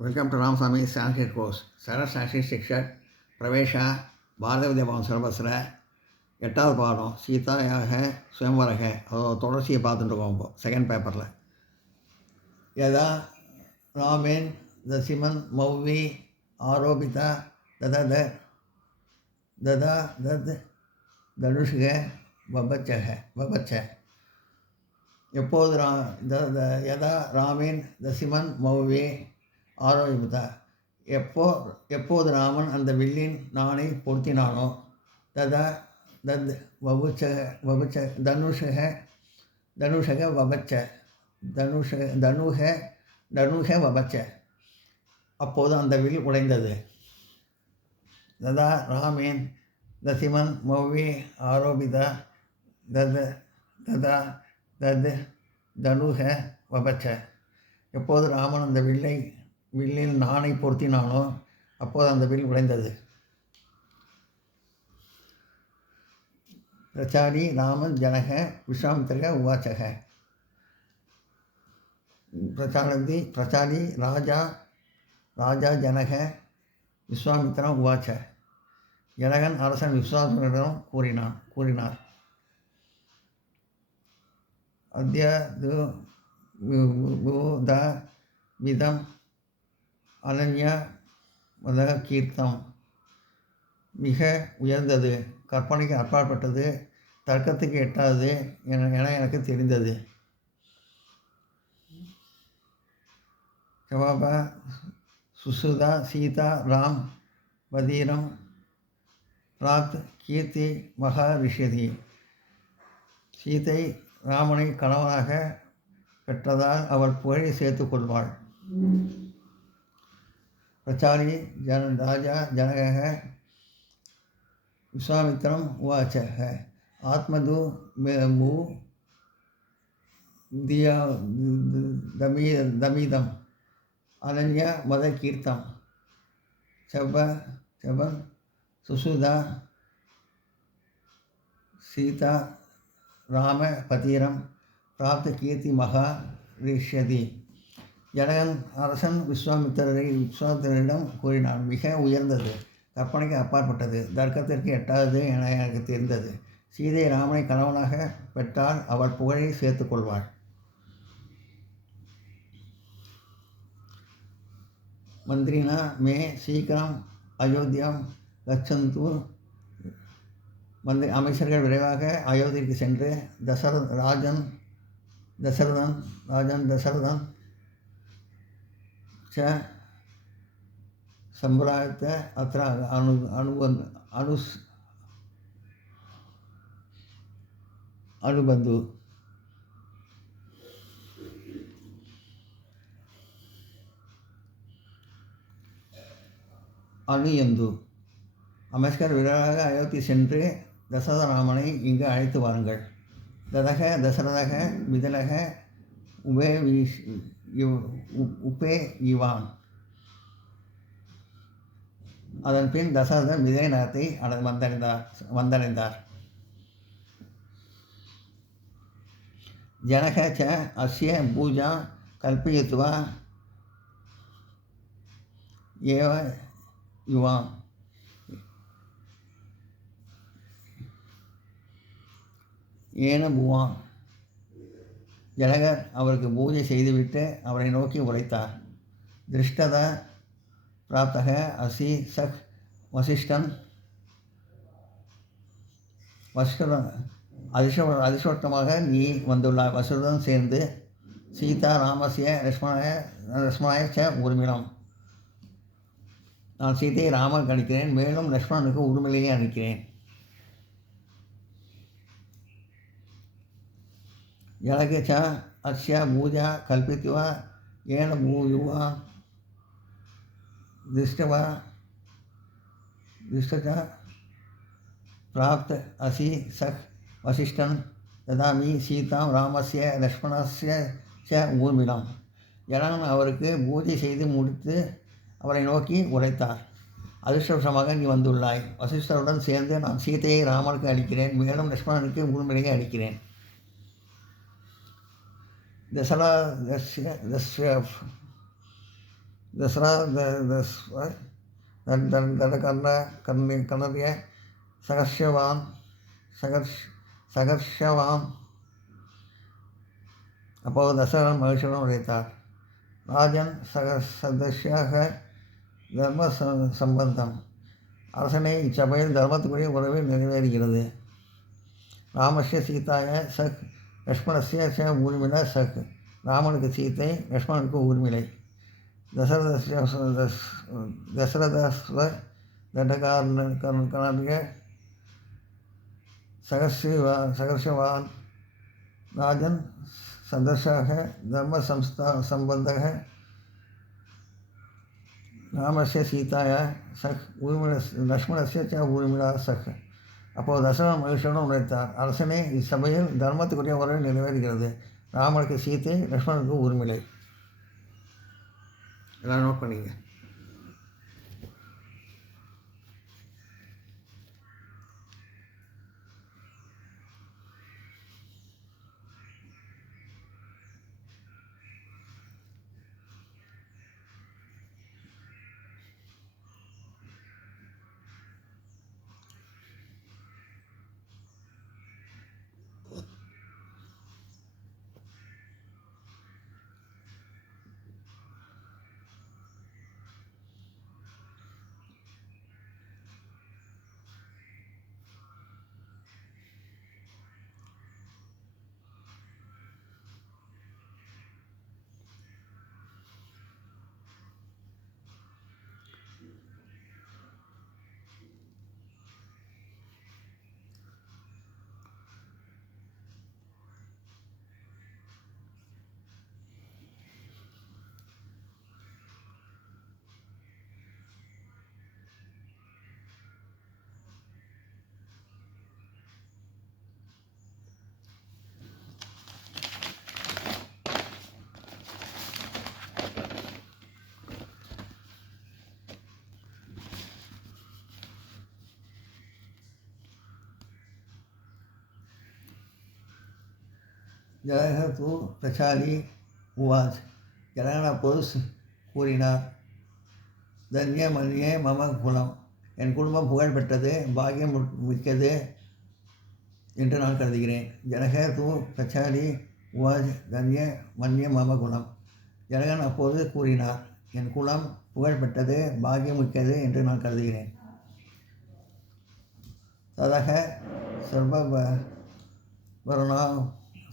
Welcome to Ramasamy Sanskrit course. Sarah Sanskrit Shikshat Pravesha பாரத வித்யாபவன் சிலபஸில் 8வது பாடம் சீதாயாக சுயம்வரக அதோட தொடர்ச்சியை பார்த்துட்டு இருக்கோம். இப்போ செகண்ட் பேப்பரில் யதா ராமேன் தசிமன் மௌவி ஆரோபிதா ததத ததா தத் தனுஷ்க வபச்ச எப்போது யதா ராமேன் தசிமன் மௌவி ஆரோபிதா எப்போது ராமன் அந்த வில்லின் நாணை பொருத்தினானோ ததா தத் வபுச்ச தனுஷக வபச்ச தனுக வபச்ச அப்போது அந்த வில் உடைந்தது. ததா ராமேன் தசிமன் மௌவி ஆரோபிதா ததா தத் தனுக வபச்ச எப்போது ராமன் அந்த வில்லில் நாணை பொருத்தினானோ அப்போது அந்த வில் உடைந்தது. பிரச்சாரி ராமன் ஜனக விஸ்வாமித்திர உவாச்சக பிரச்சாரி ராஜா ஜனக விஸ்வாமித்திரம் உவாச்ச ஜனகன் அரசன் விஸ்வாமித்திரம் கூறினார் அத்ய விதம் அனன்ய மத கீர்த்தம் மிக உயர்ந்தது, கற்பனைக்கு அப்பாற்பட்டது, தர்க்கத்துக்கு எட்டாதது என எனக்கு தெரிந்தது. ஜவாப சுசுதா சீதா ராம் வதீரம் பிராத் கீர்த்தி மகா ரிஷதி சீதை ராமனை கணவனாக பெற்றதால் அவள் புகழை சேர்த்து கொள்வாள். பிரச்சாரி ராஜா ஜனக விஸ்வாமித்திரம் உவாச்ச ஆத்மது மூ தமீதம் அனன்ய மத கீர்த்தம் செபன் சுசுதா சீதா ராம பதீரம் பிராப்த கீர்த்தி மகா ரிஷ்யதி ஜனகன் அரசன் விஸ்வாமித்திரரிடம் கூறினான், மிக உயர்ந்தது, கற்பனைக்கு அப்பாற்பட்டது, தர்க்கத்திற்கு எட்டாதது என எனக்கு தெரிந்தது. சீதை ராமனை கணவனாக பெற்றால் அவள் புகழை சேர்த்து கொள்வாள். மந்திரினா மே சீக்கிரம் அயோத்தியாம் கச்சந்து அமைச்சர்கள் விரைவாக அயோத்திக்கு சென்று ராஜன் தசரதன் ச சம்பிராயத்த அத்திர அனுபந்து அணுயந்து அமைச்சர் விரைவாக அயோத்தி சென்று தசரதராமனை இங்கு அழைத்து வாருங்கள். தசரதக மிதலக உபே இவான். அதன் பின் தசரதன் விஜய நகரத்தை வந்தடைந்தார். ஜனக ச அஸ்ய பூஜா கல்பயித்வா ஏவ யுவான். ஏன புவான். ஜனகர் அவருக்கு பூஜை செய்துவிட்டு அவரை நோக்கி உரைத்தார். திருஷ்டத பிராப்தக அசி சக் வசிஷ்டன் அதிர்ஷ்டமாக நீ வந்துள்ளாய். வசுடன் சேர்ந்து சீதா ராமசிய லக்ஷ்மணாய ச உரிமிடம். நான் சீதையை ராமனுக்கு அளிக்கிறேன், மேலும் லக்ஷ்மணனுக்கு உரிமையிலேயே அளிக்கிறேன். ஜனக ச அஸ்ய பூஜா கல்பித்வா ஏன பூயுவா திருஷ்ட பிராப்த அசி சக் வசிஷ்டன் ததாமி சீதாம் ராமஸ்ய லக்ஷ்மணஸ்ய ச ஊர்மிடம். ஜனகன் அவருக்கு பூஜை செய்து முடித்து அவரை நோக்கி உரைத்தார். அதிர்ஷ்டவசமாக நீ வந்துள்ளாய். வசிஷ்டருடன் சேர்ந்து நான் சீதையை ராமனுக்கு அளிக்கிறேன், மேலும் லக்ஷ்மணனுக்கு ஊர்மிளையை அளிக்கிறேன். दसरा कनर्य சகர்ஷவான். அப்போது தசரன் மகிழ்ச்சியுடன் உரைத்தார். ராஜன் சதஸ்யாக தர்ம சம்பந்தம். அரசனை இச்சபையில் தர்மத்துக்குரிய உறவு நிறைவேறுகிறது. ராமஸ்ய சீதாய சக் லக்ஷ்மணஸ்ய ச ஊர்மிள சக். ராமனுக்கு சீத்தை, லக்ஷ்மணனுக்கு ஊர்மிளை. தசரதஸ்வ தண்டகார்ணிக சகர்ஷவான். ராஜன் சதர்ஷாக தர்ம சம்பந்தக ராமஸ்ய சீதாய சக் ஊர்மிள லக்ஷ்மணஸ்ய ச ஊர்மிளா சக். அப்போது தசரன் மகிழ்ச்சியுடன் உரைத்தார். அரசனே, இச்சபையில் தர்மத்துக்குரிய உறவு நிறைவேறுகிறது. ராமனுக்கு சீத்தை, லக்ஷ்மணனுக்கு ஊர்மிளை. எல்லாம் நோட் பண்ணிங்க. ஜனக தூ பிரசாரி உவாச். ஜனகன் அப்போது கூறினார். தன்ய மன்ய மம குலம். என் குடும்பம் புகழ் பெற்றது, பாக்கியம் மிக்கது என்று நான் கருதுகிறேன். ஜனக தூ பிரசாரி உவாச் தன்ய மன்ய மம குலம். ஜனகன் அப்போது கூறினார். என் குலம் புகழ் பெற்றது, பாக்கியம் மிக்கது என்று நான் கருதுகிறேன். ததக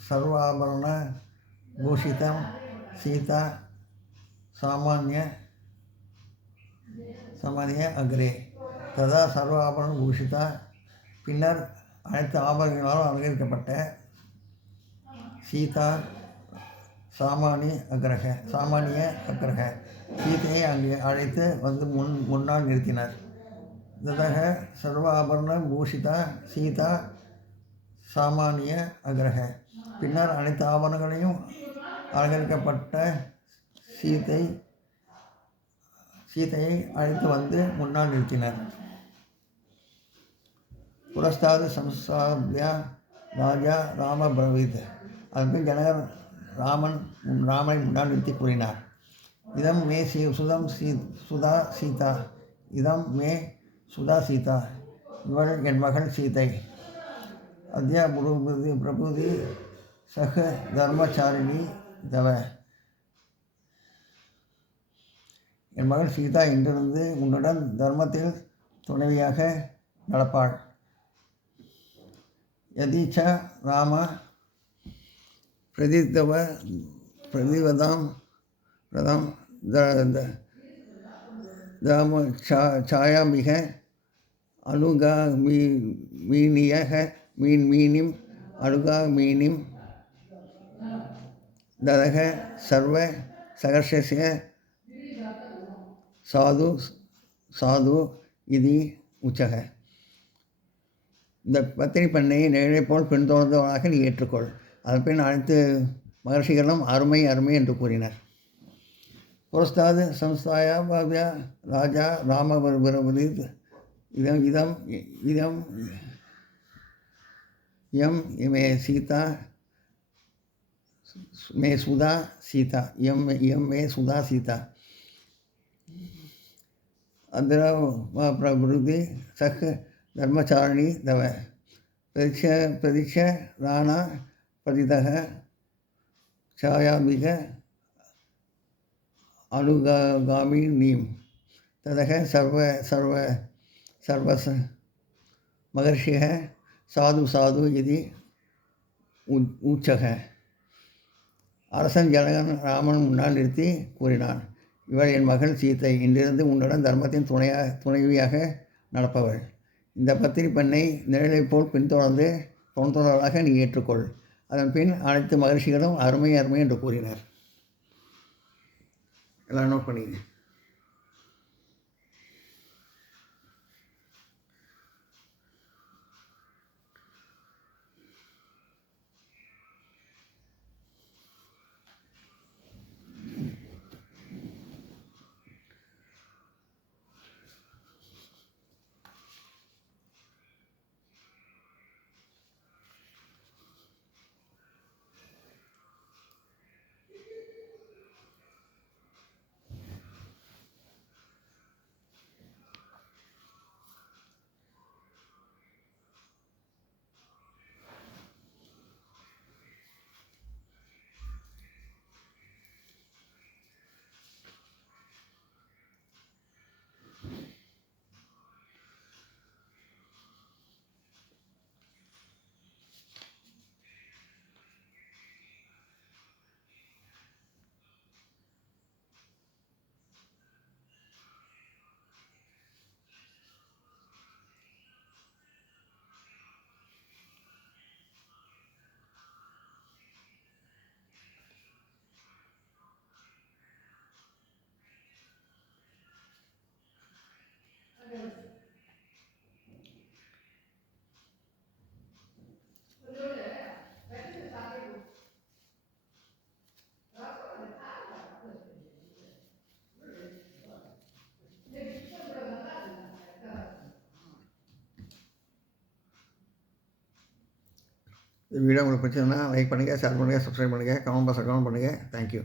சர்வாபரண பூஷிதம் சீதா சாமானிய அக்ரே. ததா சர்வாபரண பூஷிதா. பின்னர் அனைத்து ஆபரணங்களாலும் அலங்கரிக்கப்பட்ட சீதா சாமானிய அக்ரக சீதையை அங்கே அழைத்து வந்து முன்னால் நிறுத்தினார். ததக சர்வாபரண பூஷிதா சீதா சாமானிய அக்ரக. பின்னர் அனைத்து ஆபரணங்களையும் அலங்கரிக்கப்பட்ட சீதையை அழைத்து வந்து முன்னால் நிறுத்தினர். புரஸ்தாது சம்சாப்யா ராஜா ராம பிரவீத். அதன்பின் ஜனகர் ராமனை முன்னால் நிறுத்தி கூறினார். இதம் மே சுதா சீதா. இதம் மே சுதா சீதா. இவள் என் மகள் சீதை. அத்யா பிரபுதி சக தர்மச்சாரிணி தவ. என் மகள் சீதா இன்றிருந்து உன்னுடன் தர்மத்தில் துணைவியாக நடப்பாள். யதீச்ச ராம பிரதிவதாம் தாம சாயாமிக மீனிம் அனுகாமீனிம் ததக சர்வ சகர்ஷஸ்ய சாது இது உச்சக. இந்த பத்தினி பெண்ணை நிழலை போல் பின்தொடர்ந்தவனாக நீ ஏற்றுக்கொள். அதன் பின் அனைத்து மகர்ஷிகளும் அருமை அருமை என்று கூறினர். புரஸ்தாது சம்ஸ்தாயா பவ்யா ராஜா ராம பிரபுதீத். இதம் மே சீதா மே சுதா சீதா. மே சுதா சீதா. अद्र प्रभृति सख धर्मचारिणी तव प्रदीक्ष दाना पतितः छायाबिग अनुगामी नीम ततः सर्वस महर्षिः साधु साधु इति உச்சக. அரசன் ஜனகன் ராமன் முன்னால் நிறுத்தி கூறினான், இவள் என் மகள் சீத்தை. இன்றிருந்து உன்னுடன் தர்மத்தின் துணைவியாக நடப்பவள். இந்த பத்திரி பெண்ணை நிழலைப் போல் பின்தொடர்ந்து தொண்டராக நீ ஏற்றுக்கொள். அதன் பின் அனைத்து மகிழ்ச்சிகளும் அருமை அருமை என்று கூறினார். எல்லாம் நோட் பண்ணிங்க. இந்த வீடியோ உங்களுக்கு பிடிச்சதுன்னா லைக் பண்ணுங்கள், ஷேர் பண்ணுங்கள், சப்ஸ்கிரைப் பண்ணுங்கள், கமெண்ட் பாக்ஸில் கமெண்ட் பண்ணுங்கள். தேங்க்யூ.